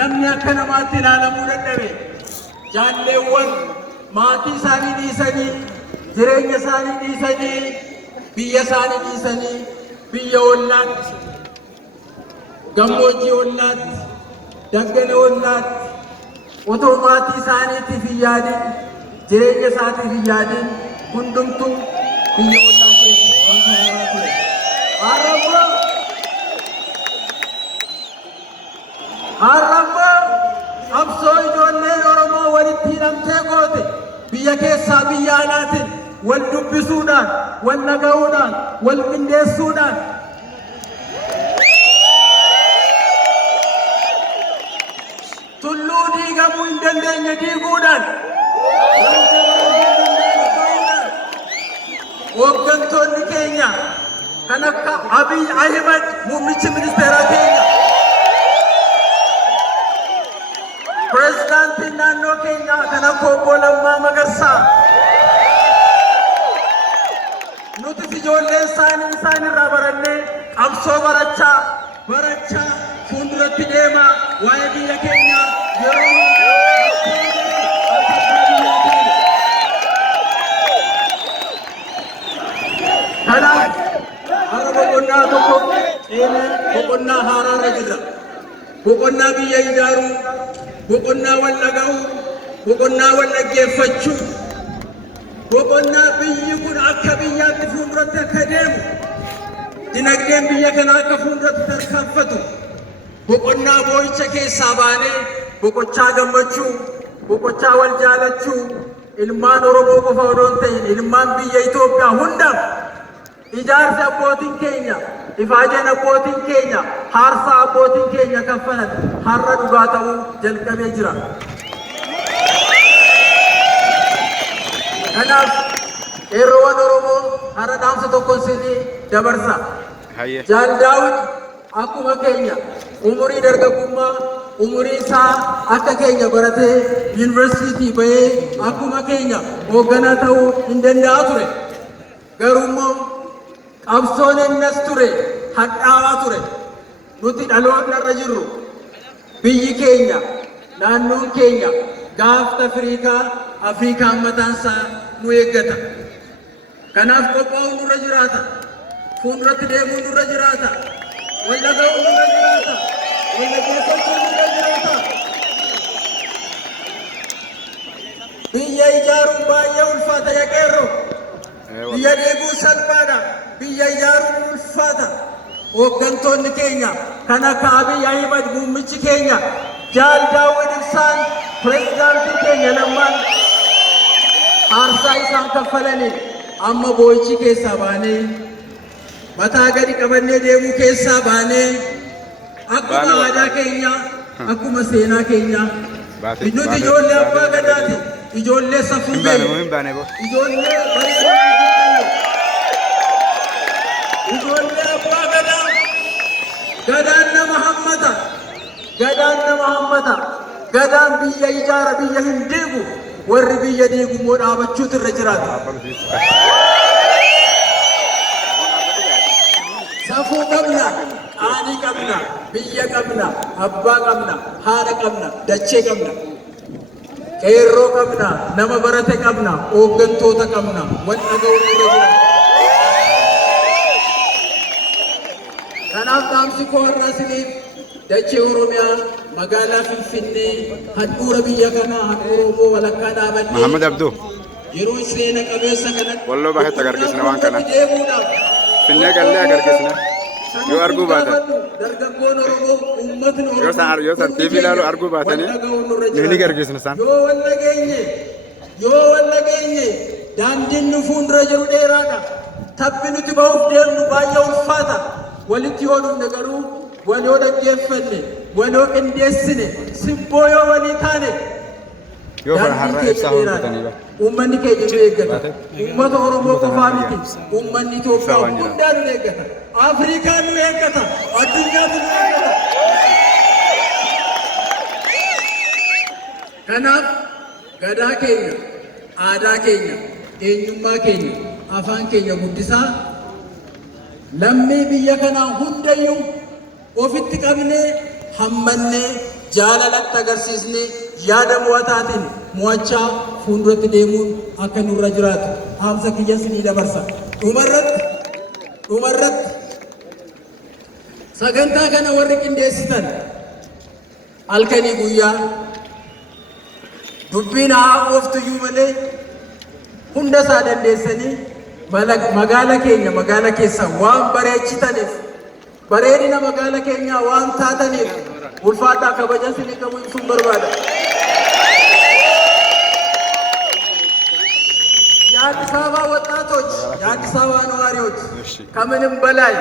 namni akka namaatti ilaalamuu dadhabe jaalleewwan maatii isaanii dhiisanii jireenya isaanii dhiisanii biyya isaanii dhiisanii biyya ollaatti gammoojjii ollaatti daggala ollaatti otoo maatii isaaniitiif hin yaadin jireenya isaatiif hin yaadin hundumtuu biyya ollaa keessa kan taa'aa ture. Har'ammoo qabsoo ijoolleen Oromoo walitti hidhamtee goote biyya keessaa biyya alaatiin wal dubbisuudhaan wal dhaga'uudhaan wal qindeessuudhaan tulluu diigamuu hin dandeenye diiguudhaan hooggantoonni keenya kan akka Abiy Ahmed muummichi ministeeraa keenya Presidenti naannoo keenya kan akka Obbo Lammaa Magarsaa nuti ijoollee isaanirraa barannee qabsoo barachaa fuulduratti deemaa waa'ee biyya keenya yeroo kanaaf har'a boqonnaa tokko ceenee boqonnaa haaraarra jirra. Boqonnaa biyya ijaaruu, boqonnaa wal dhaga'uu, boqonnaa wal dhaggeeffachuu, boqonnaa biyyi kun akka biyyaatti fuulduratti akka deemu, dinagdeen biyya kanaa akka fuulduratti tarkaanfatu, boqonnaa boo'icha keessaa baanee boqochaa gammachuu, boqochaa wal jaalachuu, ilmaan Oromoo qofa odoo hin ta'in ilmaan biyya Itoophiyaa hundaaf ijaarsi abbootiin keenya ifaajeen abbootiin keenya haarsaa abbootiin keenya kaffalan har'a dhugaa ta'uu jalqabee jira. Kanaaf qeerroowwan Oromoo har'a dhaamsa tokkoon isinii dabarsa. Jaal Daawit akkuma keenya umurii dargaggummaa umurii isaa akka keenya baratee yuunivarsiitii bahee akkuma keenya hoogganaa ta'uu hin danda'a ture. Garuu qabsoon innas ture hadhaawaa ture. Nuti dhaloonni irra jirru biyyi keenya naannoon keenya gaafta Afrikaan mataansaa nu eeggata. Kanaaf qophaa'uu nurra jiraata. Fuulduratti deemuu nurra jiraata. Wal dhaga'uu nurra jiraata. Wal dhaggeeffachuu nurra jiraata. Biyya ijaaruun baay'ee ulfaata yaa qeerroo. Biyya diiguu salphaadha. Biyya ijaaruun ulfaata. Hooggantoonni keenya kan akka Abiy Ahmed muummichi keenya Jaal Daawit Ibsaan pirezidaantii keenya lammaan aarsaa isaan kaffalaniin amma boo'ichi keessaa baanee mataa gadi qabannee deemuu keessaa baanee akkuma aadaa keenya akkuma seenaa keenya nuti ijoollee abbaa gadaati ijoollee safuu ijoollee ijoollee abbaa gadaa gadaan nama hammata gadaan biyya ijaara biyya hin diigu warri biyya diigu immoo dhaabachuutu irra jiraata. Safuu qabna, qaanii qabna, biyya qabna, abbaa qabna, haadha qabna, dachee qabna. Qeerroo qabna, nama barate qabna, hooggantoota qabna, wal dhaga'uu irra jiraata. Kanaaf dhaamsi koo har'a isiniif dachee Oromiyaa magaalaa Finfinnee handhuura biyya kanaa handhuura Oromoo walakkaa dhaabannee Muhammad Abduu yeroo seena qabeessa kanatti walloo baay'ee agarsiisna waan kana Finfinnee gallee agarsiisna yoo arguu baatan dargaggoon Oromoo uummatni Oromoo yoo san TV ilaalu arguu baatanii ni agarsiisna san yoo wal dhageenye daandiin nu fuuldura jiru dheeraadha tabbi nuti ba'uuf deemnu baay'ee ulfaata. Walitti yoo dhufne garuu waloo dhaggeeffanne waloo qindeessine sibboo yoo walii taane uummanni keenya nu eeggata. Uummata Oromoo qofaa miti uummanni Itoophiyaa hundaa nu eeggata. Afrikaan nu eeggata. Addunyaatu nu eeggata. Kanaaf gadaa keenya aadaa keenya eenyummaa keenya afaan keenya guddisaa lammii biyya kanaa hundayyuu ofitti qabnee hammannee jaalalatti agarsiisne yaada mo'ataatiin mo'achaa fuulduratti deemuun akka nurra jiraatu haamsa kiyya sinii dabarsa. Dhumarratti sagantaa kana warri qindeessitan halkanii guyyaa dubbiin haa ooftuyyuu malee hunda isaa dandeessanii magaala keessa waan bareechitaniif bareedina magaala keenyaa waan taataniif ulfaadhaa kabaja isinii qabu ibsuun barbaada. የአዲስ አበባ ወጣቶች፣ የአዲስ አበባ ነዋሪዎች ከምንም በላይ